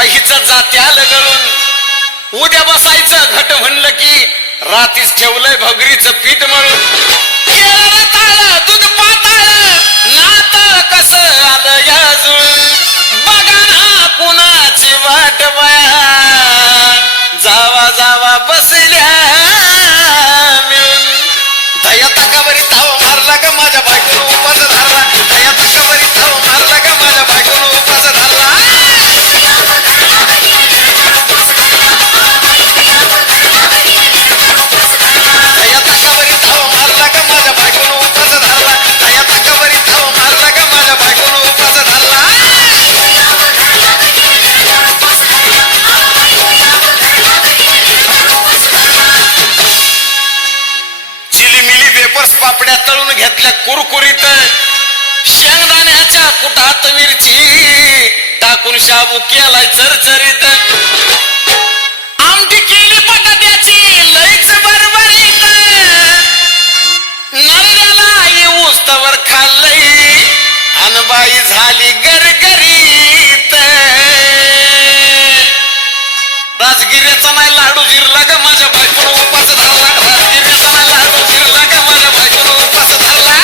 हिच जात्याल गळून उद्या बसायचं घट म्हणलं की रातीच ठेवलंय भगरीचं पीठ मळून केळं ताळ दूध पाताळ नाताळ कसं आलं या जुळून बघा ना कुणाची वाट बया जावा जावा बसल्या मिळून दया ताकावरी ताव मारला का माझ्या बायकोनं उपास धरला दया ताकावरी ताव मारला का माझ्या बायकोनं उपास धरला दया ताकावरी ताव मारला का माझ्या बायकोनं उपास धरला दया ताकावरी ताव मारला का माझ्या बायकोनं उपास धरला चिलीमिली वेपर्स पापड्या तळून घेतल्या कुरकुरीत शेंगदाण्याच्या कुटात मिरची टाकून शाबू केलाय चरचरीत आमटी केली बटाट्याची लईच बरबरीत नरड्याला उस्तवर खाल्लंय अनबाई झाली गरगरीत राजगिऱ्याचा नाही लाडू जिरला ग माझ्या बायकोनं उपास धरला राजगिऱ्याचा नाही लाडू जिरला ग माझ्या बायकोनं उपास धरला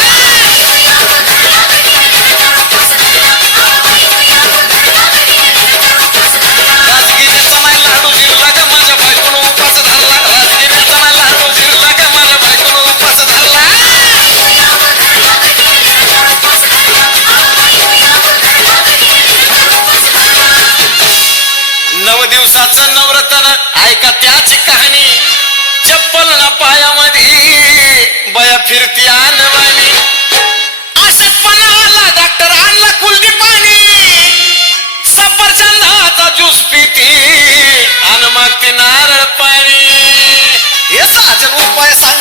राजगिऱ्याचा नाही लाडू जिरला ग माझ्या बायकोनं उपास धरला राजगिऱ्याचा नाही लाडू जिरला ग माझ्या बायकोनं उपास धरला 9 दिवसाचं नवरत्न ऐका त्याची कहाणी चप्पल ना पायामध्ये बया फिरती आणवानी अशक्तपणा आला डॉक्टर आणला कुलदीपानी सफरचंदाचा ज्यूस पिती आणि मग ती नारळ पाणी हे साजन उपाय सांग